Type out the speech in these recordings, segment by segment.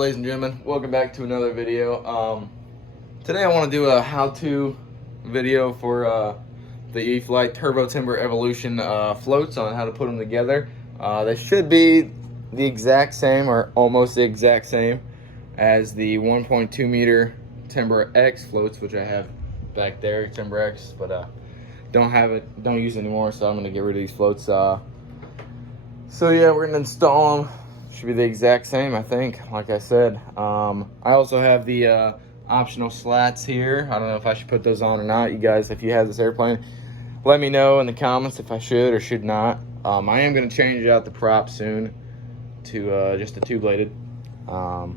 ladies and gentlemen, welcome back to another video. Today I want to do a how-to video for the Flite Turbo Timber Evolution floats on how to put them together. They should be the exact same or almost the exact same as the 1.2 meter Timber X floats, which I have back there, Timber X, but don't use it anymore, so I'm gonna get rid of these floats. So yeah, we're gonna install them. Should be the exact same, I think, like I said. I also have the optional slats here. I don't know if I should put those on or not. You guys, if you have this airplane, let me know in the comments if I should or should not. I am going to change out the prop soon to just a two-bladed. But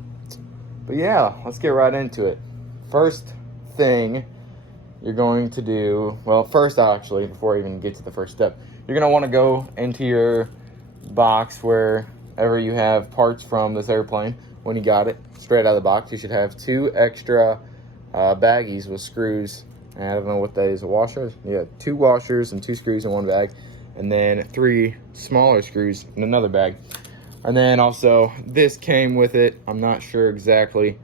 yeah, let's get right into it. First thing you're going to do, well, first actually, before I even get to the first step, you're going to want to go into your box wherever you have parts from this airplane. When you got it straight out of the box, you should have 2 extra baggies with screws. And I don't know what that is, a washer? Yeah, 2 washers and 2 screws in one bag, and then 3 smaller screws in another bag. And then also, this came with it. I'm not sure exactly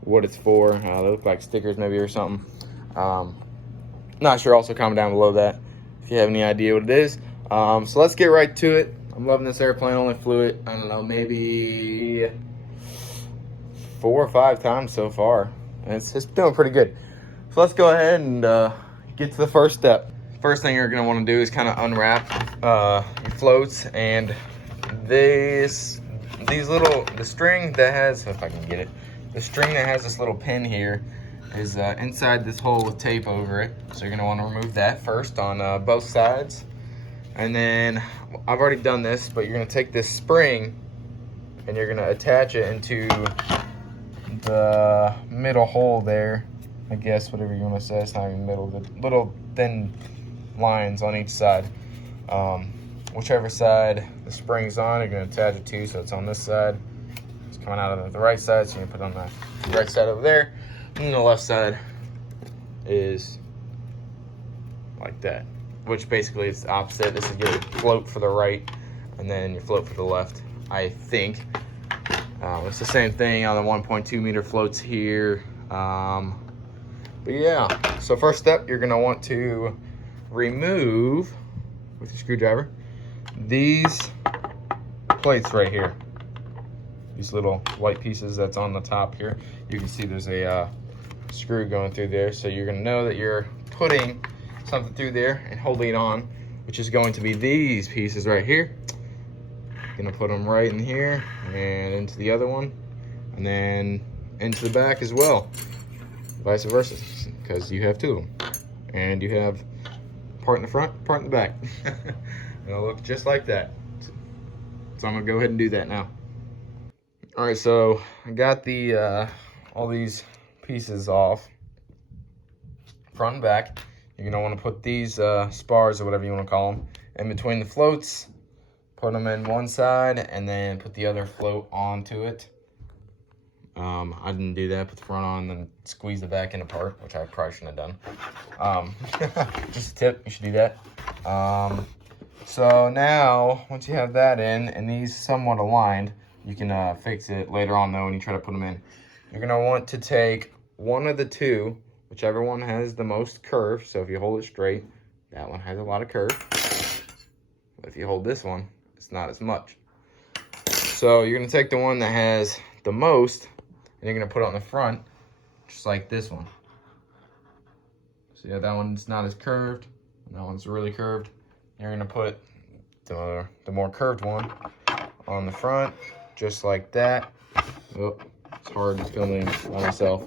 what it's for. They look like stickers maybe or something. Not sure. Also comment down below that if you have any idea what it is. So let's get right to it. I'm loving this airplane. Only flew it, I don't know, maybe 4 or 5 times so far. And it's doing pretty good. So let's go ahead and get to the first step. First thing you're going to want to do is kind of unwrap your floats. And the string that has, if I can get it, the string that has this little pin here is inside this hole with tape over it. So you're going to want to remove that first on both sides. And then, I've already done this, but you're going to take this spring and you're going to attach it into the middle hole there. I guess, whatever you want to say, it's not even middle, the little thin lines on each side. Whichever side the spring's on, you're going to attach it to, so it's on this side. It's coming out of the right side, so you can put it on the right side over there. And then the left side is like that, which basically is the opposite. This is your float for the right, and then your float for the left, I think. It's the same thing on the 1.2 meter floats here. But yeah, so first step, you're gonna want to remove, with your screwdriver, these plates right here. These little white pieces that's on the top here. You can see there's a screw going through there, so you're gonna know that you're putting something through there and holding it on, which is going to be these pieces right here. Gonna put them right in here and into the other one, and then into the back as well, vice versa, because you have 2 of them, and you have part in the front, part in the back. It'll look just like that. So I'm gonna go ahead and do that now. All right, so I got the all these pieces off, front and back. You're gonna want to put these spars, or whatever you want to call them, in between the floats. Put them in one side, and then put the other float onto it. I didn't do that. Put the front on, then squeeze the back end apart, which I probably shouldn't have done. Just a tip, you should do that. So now, once you have that in, and these somewhat aligned, you can fix it later on though when you try to put them in. You're gonna want to take one of the 2, whichever one has the most curve. So if you hold it straight, that one has a lot of curve. But if you hold this one, it's not as much. So you're gonna take the one that has the most, and you're gonna put it on the front, just like this one. So yeah, that one's not as curved, and that one's really curved. You're gonna put the more curved one on the front, just like that. Oh, it's hard filming by myself.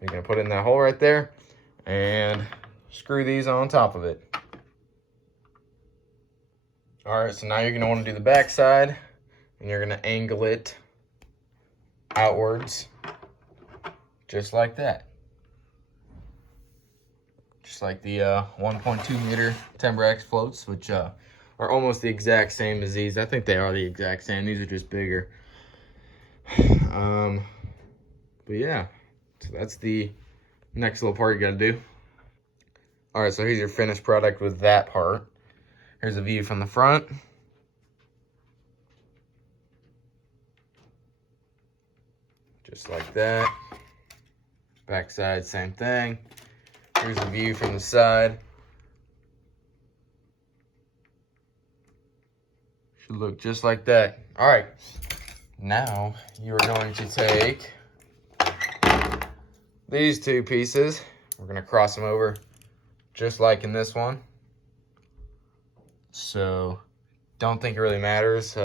You're gonna put it in that hole right there, and screw these on top of it. All right, so now you're gonna wanna do the back side, and you're gonna angle it outwards, just like that. Just like the 1.2 meter Timber X floats, which are almost the exact same as these. I think they are the exact same. These are just bigger. But yeah, so that's the next little part you gotta do. All right, so here's your finished product with that part. Here's a view from the front. just like that. Back side, same thing. Here's a view from the side. Should look just like that. All right, now you are going to take these two pieces. We're gonna cross them over just like in this one. So don't think it really matters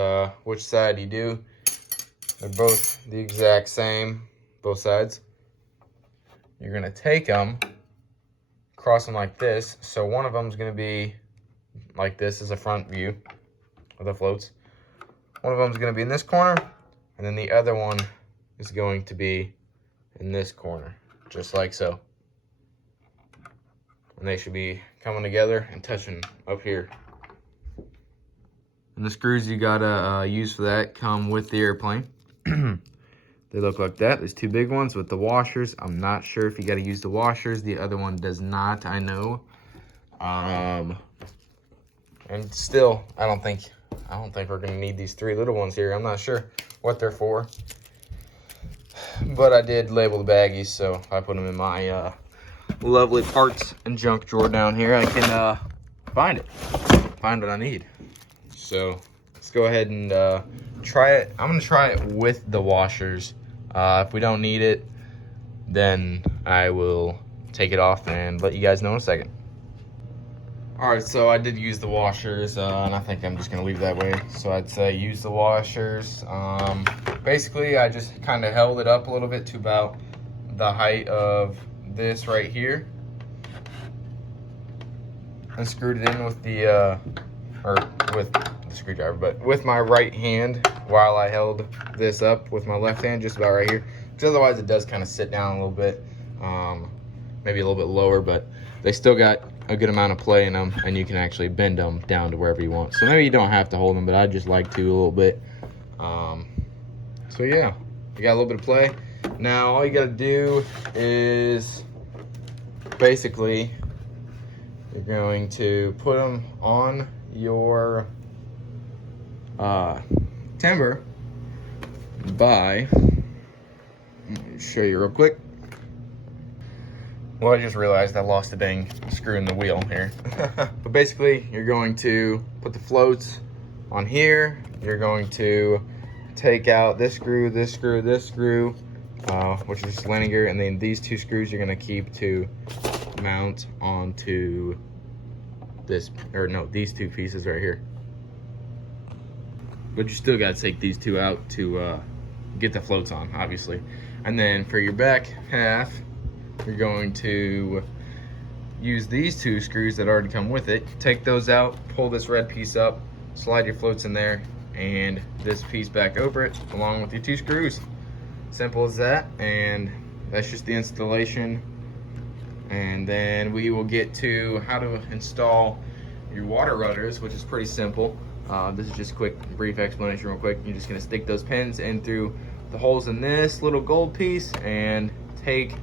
which side you do. They're both the exact same, both sides. You're gonna take them, cross them like this. So one of them is gonna be like this as a front view of the floats. One of them is gonna be in this corner, and then the other one is going to be in this corner, just like so. And they should be coming together and touching up here. And the screws you gotta use for that come with the airplane. They look like that. There's two big ones with the washers. I'm not sure if you gotta use the washers. The other one does not, I know. And still, I don't think we're gonna need these three little ones here. I'm not sure what they're for. But I did label the baggies, so I put them in my lovely parts and junk drawer down here. I can find what I need. So let's go ahead and try it. I'm gonna try it with the washers. If we don't need it, then I will take it off and let you guys know in a second. All right, so I did use the washers, and I think I'm just gonna leave it that way. So I'd say use the washers. Basically, I just kind of held it up a little bit to about the height of this right here, and screwed it in with the, with the screwdriver, but with my right hand while I held this up with my left hand, just about right here. Because otherwise, it does kind of sit down a little bit, maybe a little bit lower, but they still got a good amount of play in them, and you can actually bend them down to wherever you want. So maybe you don't have to hold them, but I just like to a little bit. So yeah, you got a little bit of play. Now all you gotta do is basically you're going to put them on your timber by, let me show you real quick. Well, I just realized I lost a dang screw in the wheel here. But basically, you're going to put the floats on here. You're going to take out this screw, this screw, this screw, which is landing gear, and then these two screws you're gonna keep to mount onto this, or no, these two pieces right here. But you still gotta take these two out to get the floats on, obviously. And then for your back half, you're going to use these two screws that already come with it. Take those out, pull this red piece up, slide your floats in there, and this piece back over it, along with your two screws. Simple as that, and that's just the installation. And then we will get to how to install your water rudders, which is pretty simple. This is just a quick, brief explanation real quick. You're just gonna stick those pins in through the holes in this little gold piece and take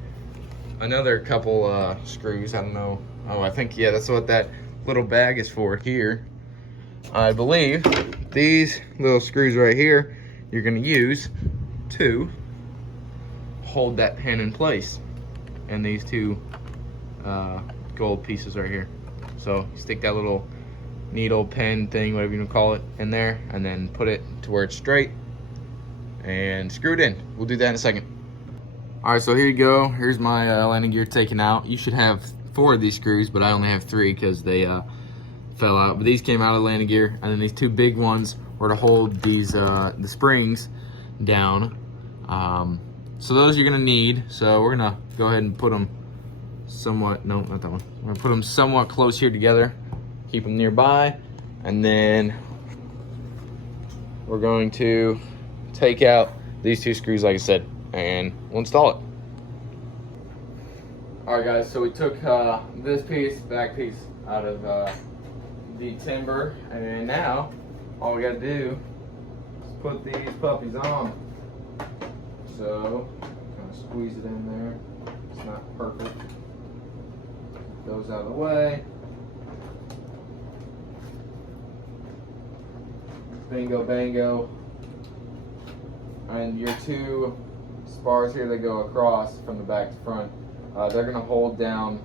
another couple screws. I don't know. Oh, I think, yeah, that's what that little bag is for here. I believe these little screws right here, you're gonna use to hold that pin in place. And these two gold pieces right here. So stick that little needle pin thing, whatever you want to call it, in there, and then put it to where it's straight and screw it in. We'll do that in a second. All right, so here you go. Here's my landing gear taken out. You should have 4 of these screws, but I only have 3 because they fell out. But these came out of the landing gear, and then these 2 big ones were to hold these the springs down. So those you're gonna need. So we're gonna go ahead and put them somewhat, no, not that one. We're gonna put them somewhat close here together, keep them nearby, and then we're going to take out these 2 screws, like I said, and we'll install it. All right, guys, so we took this piece, back piece, out of the timber, and then now all we gotta do is put these puppies on. So, kind of squeeze it in there. It's not perfect. Those out of the way. Bingo, bango. And your 2 bars here that go across from the back to front, they're going to hold down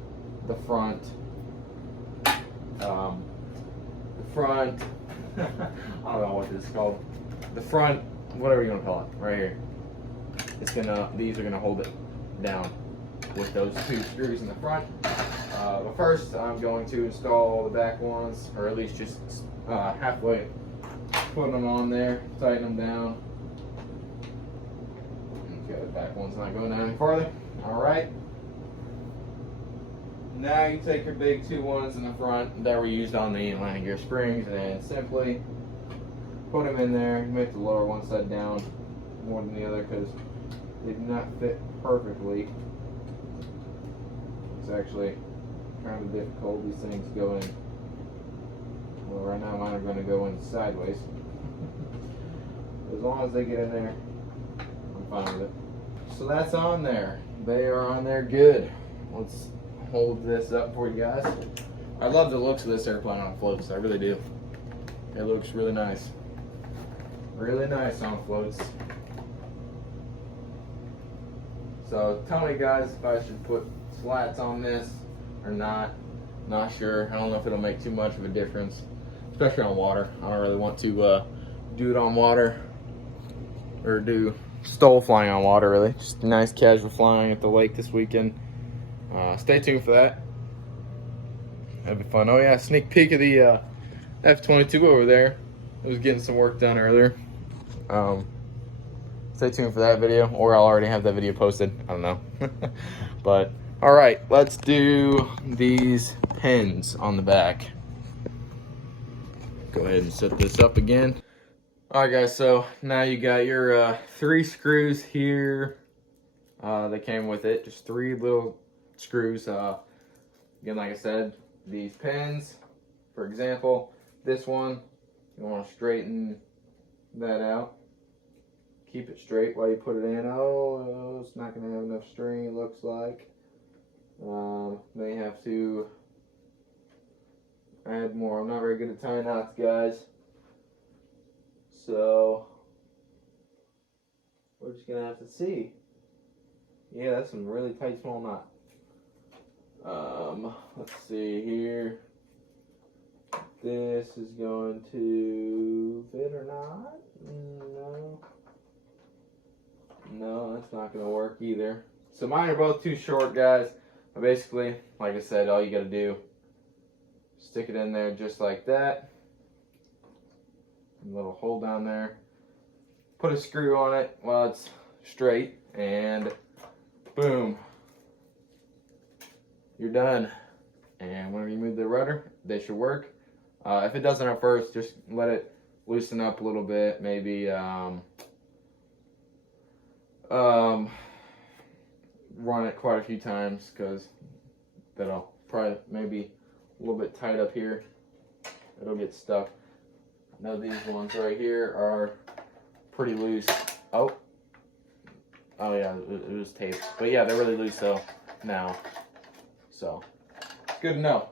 the front. I don't know what this is called. The front, whatever you want to call it, right here. These are gonna hold it down with those 2 screws in the front. But first, I'm going to install the back ones, or at least just halfway, putting them on there, tighten them down. Okay, the back one's not going down any farther. All right. Now you take your big 2 ones in the front that were used on the landing gear springs and simply put them in there. Make the lower one side down more than the other because they do not fit perfectly. It's actually kind of difficult. These things go in. Well, right now mine are going to go in sideways. As long as they get in there, I'm fine with it. So that's on there. They are on there good. Let's hold this up for you guys. I love the looks of this airplane on floats. I really do. It looks really nice. Really nice on floats. So tell me guys if I should put slats on this or not. Not sure. I don't know if it'll make too much of a difference, especially on water. I don't really want to do it on water or do STOL flying on water really. Just nice casual flying at the lake this weekend. Stay tuned for that. That'll be fun. Oh yeah, sneak peek of the F-22 over there. It was getting some work done earlier. Stay tuned for that video, or I'll already have that video posted. I don't know. But all right, let's do these pins on the back. Go ahead and set this up again. All right, guys. So now you got your 3 screws here. They came with it, just 3 little screws. Again, like I said, these pins. For example, this one, you want to straighten that out. Keep it straight while you put it in. Oh, it's not going to have enough string, it looks like. May have to add more. I'm not very good at tying knots, guys. So, we're just going to have to see. Yeah, that's some really tight, small knot. Let's see here. This is going to fit or not? No. No, that's not going to work either. So mine are both too short, guys. But basically, like I said, all you got to do, stick it in there just like that. A little hole down there. Put a screw on it while it's straight, and boom. You're done. And whenever you move the rudder, they should work. If it doesn't at first, just let it loosen up a little bit. Maybe run it quite a few times, because that'll probably maybe a little bit tight up here. It'll get stuck. Now these ones right here are pretty loose. Oh yeah, it was taped. But yeah, they're really loose though now. So it's good to know.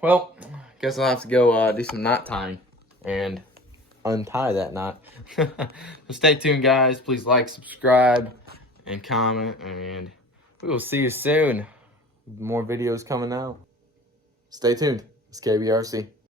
Well, guess I'll have to go do some knot tying and untie that knot. So stay tuned, guys. Please like, subscribe, and comment, and we will see you soon. More videos coming out. Stay tuned. It's KBRC.